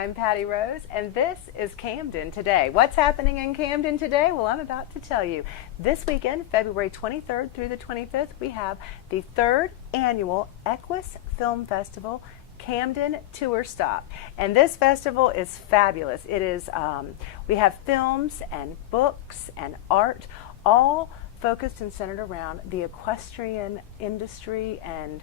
I'm Patty Rose, and this is Camden Today. What's happening in Camden today? Well, I'm about to tell you. This weekend, February 23rd through the 25th, we have the 3rd annual EQUUS Film Festival Camden Tour Stop. And this festival is fabulous. It is, we have films and books and art, all focused and centered around the equestrian industry and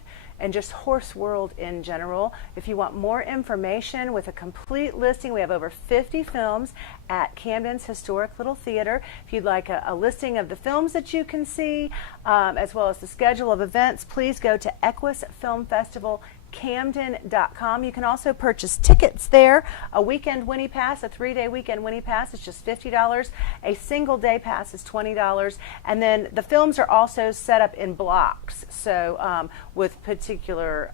just horse world in general. If you want more information with a complete listing, we have over 50 films at Camden's historic little theater. If you'd like a listing of the films that you can see, as well as the schedule of events, please go to EQUUSFilmFestivalCamden.com. You can also purchase tickets there. A weekend Winnie Pass, a 3-day weekend Winnie Pass is just $50. A single day pass is $20. And then the films are also set up in blocks, so with particular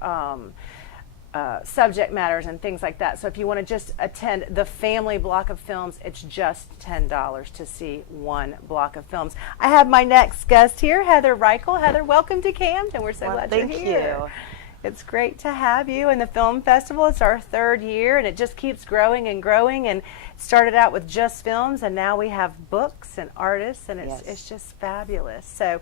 subject matters and things like that. So if you want to just attend the family block of films, it's just $10 to see one block of films. I have my next guest here, Heather Reichel. Heather, welcome to Camden. We're so glad you're here. Thank you. It's great to have you in the film festival. It's our 3rd year, and it just keeps growing and growing. And it started out with just films, and now we have books and artists, and it's just fabulous. So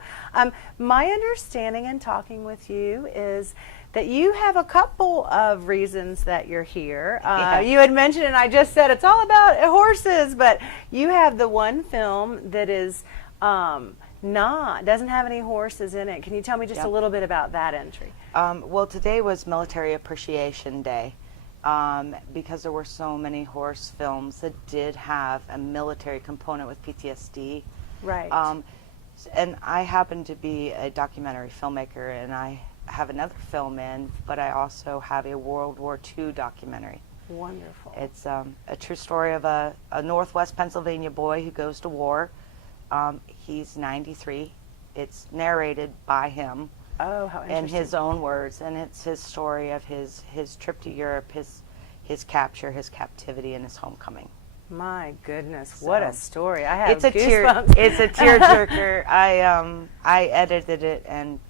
my understanding in talking with you is that you have a couple of reasons that you're here. You had mentioned, and I just said it's all about horses, but you have the one film that is doesn't have any horses in it. Can you tell me just a little bit about that entry? Well, today was Military Appreciation Day because there were so many horse films that did have a military component with PTSD. Right. And I happen to be a documentary filmmaker, and I have another film in, but I also have a World War II documentary. Wonderful. It's a true story of a Northwest Pennsylvania boy who goes to war. He's 93. It's narrated by him. Oh, how interesting. In his own words, and it's his story of his trip to Europe, his capture, his captivity, and his homecoming. My goodness, So, what a story! I have it's a goosebumps. It's a tearjerker. I edited it and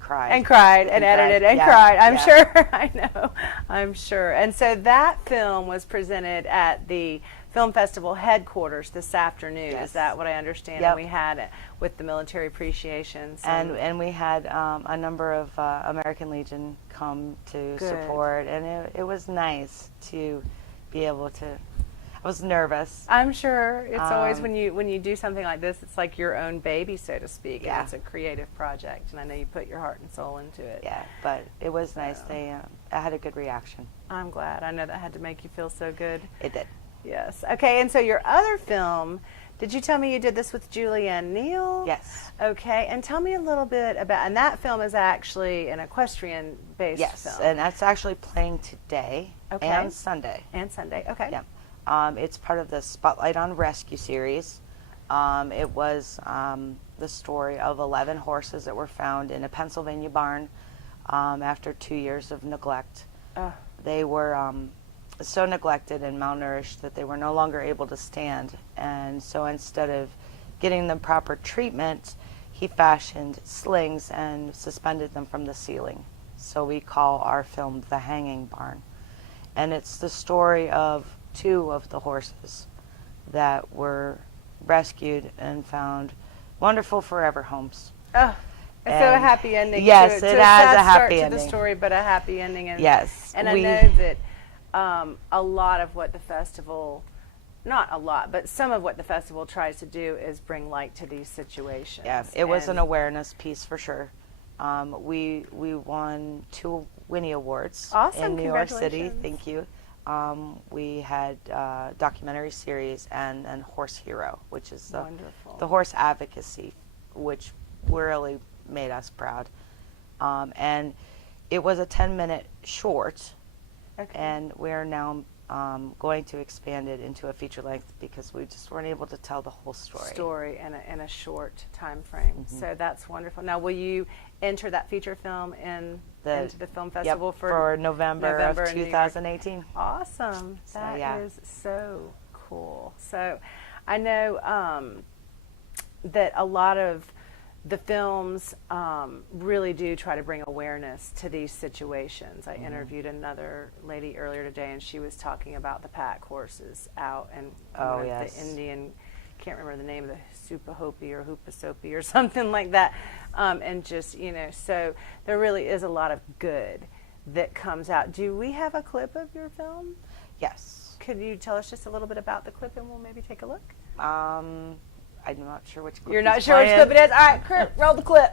cried. And cried and edited and cried. I'm sure. I know. I'm sure. And so that film was presented at the Film Festival headquarters this afternoon. Yes. Is that what I understand? Yep. And we had it with the military appreciation. So And we had a number of American Legion come to support, and it was nice to be able to. I was nervous. I'm sure. It's always when you do something like this, it's like your own baby, so to speak. Yeah. And it's a creative project, and I know you put your heart and soul into it. Yeah, but it was nice. I had a good reaction. I'm glad. I know that had to make you feel so good. It did. Yes. Okay, and so your other film, did you tell me you did this with Julianne Neal? Yes. Okay, and tell me a little bit about, and that film is actually an equestrian-based film. Yes, and that's actually playing today and Sunday. And Sunday, okay. Yeah. It's part of the Spotlight on Rescue series. It was the story of 11 horses that were found in a Pennsylvania barn after 2 years of neglect. They were so neglected and malnourished that they were no longer able to stand. And so instead of getting them proper treatment, he fashioned slings and suspended them from the ceiling. So we call our film The Hanging Barn. And it's the story of 2 of the horses that were rescued and found wonderful forever homes. Oh, so a happy ending. Yes, to it has a happy start ending. to the story, but a happy ending. And, yes. And I know that a lot of what the festival, not a lot, but some of what the festival tries to do is bring light to these situations. Yeah, it was an awareness piece for sure. We won 2 Winnie Awards in New York City. Thank you. We had documentary series and Horse Hero, which is the horse advocacy, which really made us proud. And it was a 10-minute short, and we're now going to expand it into a feature length because we just weren't able to tell the whole story. In a short time frame. So that's wonderful. Now, will you enter that feature film into the film festival for November of 2018? Awesome. That is so cool. So I know that a lot of the films really do try to bring awareness to these situations. I interviewed another lady earlier today, and she was talking about the pack horses out and yes. the Indian, can't remember the name of the Supahopi or Hoopasopi or something like that, and just, so there really is a lot of good that comes out. Do we have a clip of your film? Yes. Could you tell us just a little bit about the clip, and we'll maybe take a look? I'm not sure which clip. You're not sure which clip it is? All right, Kurt, roll the clip.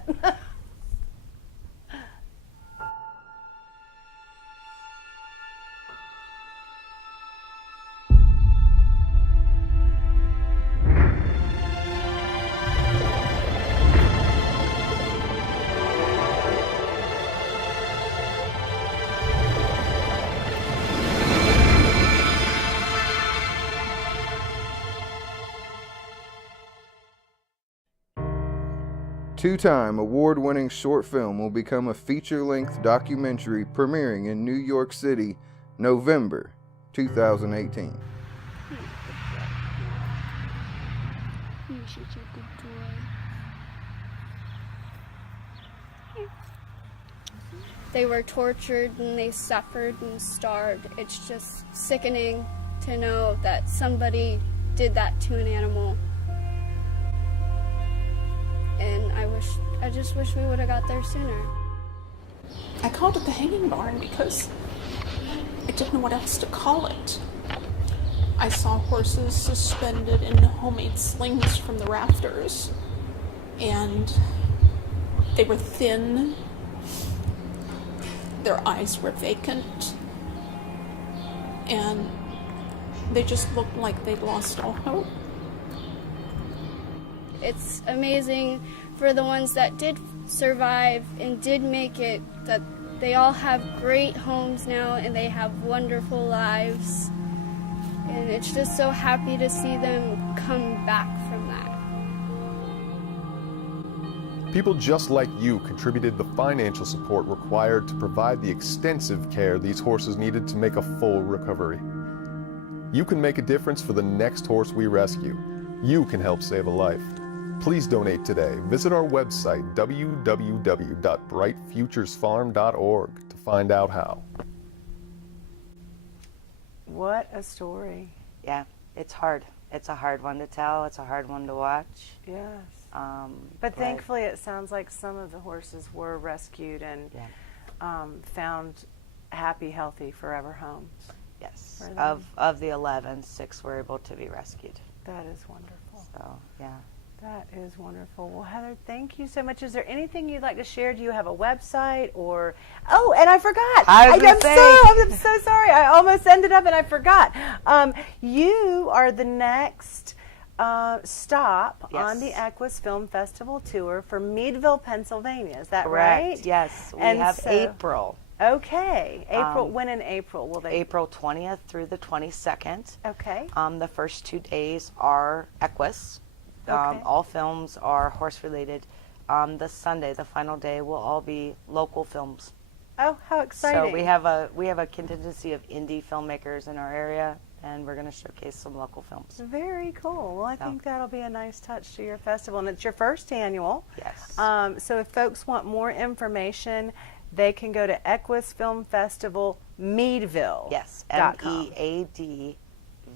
2-time award-winning short film will become a feature-length documentary premiering in New York City, November 2018. They were tortured and they suffered and starved. It's just sickening to know that somebody did that to an animal. And I just wish we would have got there sooner. I called it the hanging barn because I didn't know what else to call it. I saw horses suspended in homemade slings from the rafters, and they were thin, their eyes were vacant, and they just looked like they'd lost all hope. It's amazing for the ones that did survive and did make it, that they all have great homes now and they have wonderful lives. And it's just so happy to see them come back from that. People just like you contributed the financial support required to provide the extensive care these horses needed to make a full recovery. You can make a difference for the next horse we rescue. You can help save a life. Please donate today. Visit our website, www.brightfuturesfarm.org, to find out how. What a story. Yeah, it's hard. It's a hard one to tell. It's a hard one to watch. Yes. But thankfully it sounds like some of the horses were rescued and found happy, healthy, forever homes. Yes. Of the 11, 6 were able to be rescued. That is wonderful. So, yeah. That is wonderful. Well, Heather, thank you so much. Is there anything you'd like to share? Do you have a website or? Oh, and I forgot. I'm so sorry. I almost ended up and I forgot. You are the next stop on the EQUUS Film Festival tour for Meadville, Pennsylvania. Is that right? Yes. We have April. Okay. April. When in April will they? April 20th through the 22nd. Okay. The first 2 days are EQUUS. Okay. All films are horse related. The Sunday, the final day, will all be local films. Oh, how exciting! So we have a contingency of indie filmmakers in our area, and we're going to showcase some local films. Very cool. Well, I think that'll be a nice touch to your festival, and it's your first annual. Yes. So if folks want more information, they can go to EQUUS Film Festival Meadville. Yes.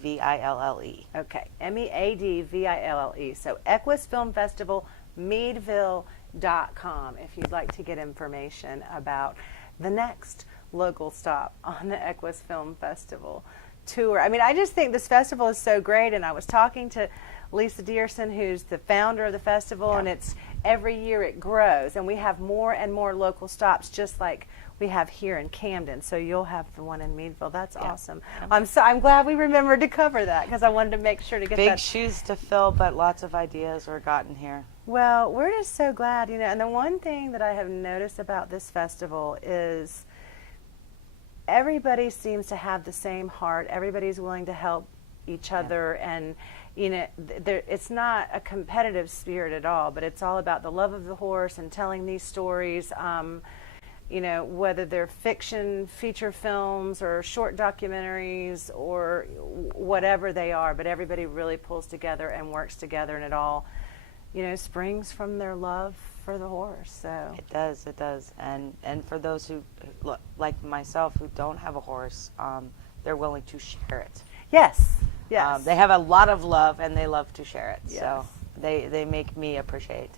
MEADVILLE. Okay, MEADVILLE. So EQUUS Film Festival Meadville.com if you'd like to get information about the next local stop on the EQUUS Film Festival tour. I mean, I just think this festival is so great, and I was talking to Lisa Dearson, who's the founder of the festival, and it's every year it grows, and we have more and more local stops, just like we have here in Camden. So you'll have the one in Meadville. That's awesome. I'm glad we remembered to cover that because I wanted to make sure to get big that. shoes to fill, but lots of ideas were gotten here. Well, we're just so glad, and the one thing that I have noticed about this festival is everybody seems to have the same heart. Everybody's willing to help each other, and it's not a competitive spirit at all, but it's all about the love of the horse and telling these stories, whether they're fiction, feature films, or short documentaries, or whatever they are, but everybody really pulls together and works together, and it all springs from their love for the horse. So It does. And for those who, like myself, who don't have a horse, they're willing to share it. yes, yes. They have a lot of love, and they love to share it. Yes. So they make me appreciate.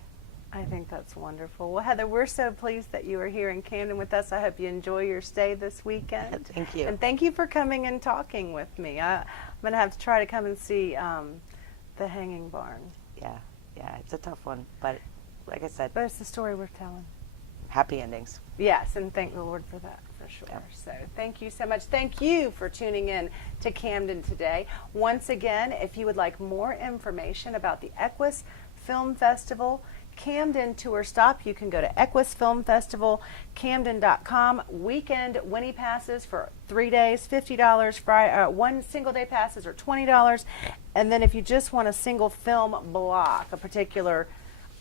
I think that's wonderful. Well, Heather, we're so pleased that you are here in Camden with us. I hope you enjoy your stay this weekend. Thank you. And thank you for coming and talking with me. I'm going to have to try to come and see the hanging barn. Yeah, it's a tough one, but like I said, But it's the story we're telling. happy endings. Yes, and thank the Lord for that, for sure. Yep. So thank you so much. Thank you for tuning in to Camden today. Once again, if you would like more information about the EQUUS Film Festival Camden tour stop, you can go to EQUUS Film Festival, Camden.com. Weekend Winnie passes for 3 days, $50. One single day passes are $20. And then if you just want a single film block, a particular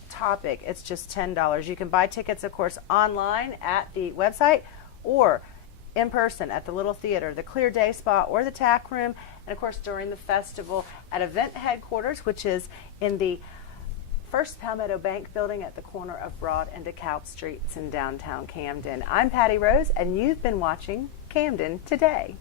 topic, it's just $10. You can buy tickets, of course, online at the website or in person at the Little Theater, the Clear Day Spa, or the Tack Room, and of course during the festival at event headquarters, which is in the First Palmetto Bank building at the corner of Broad and DeKalb Streets in downtown Camden. I'm Patty Rose, and you've been watching Camden Today.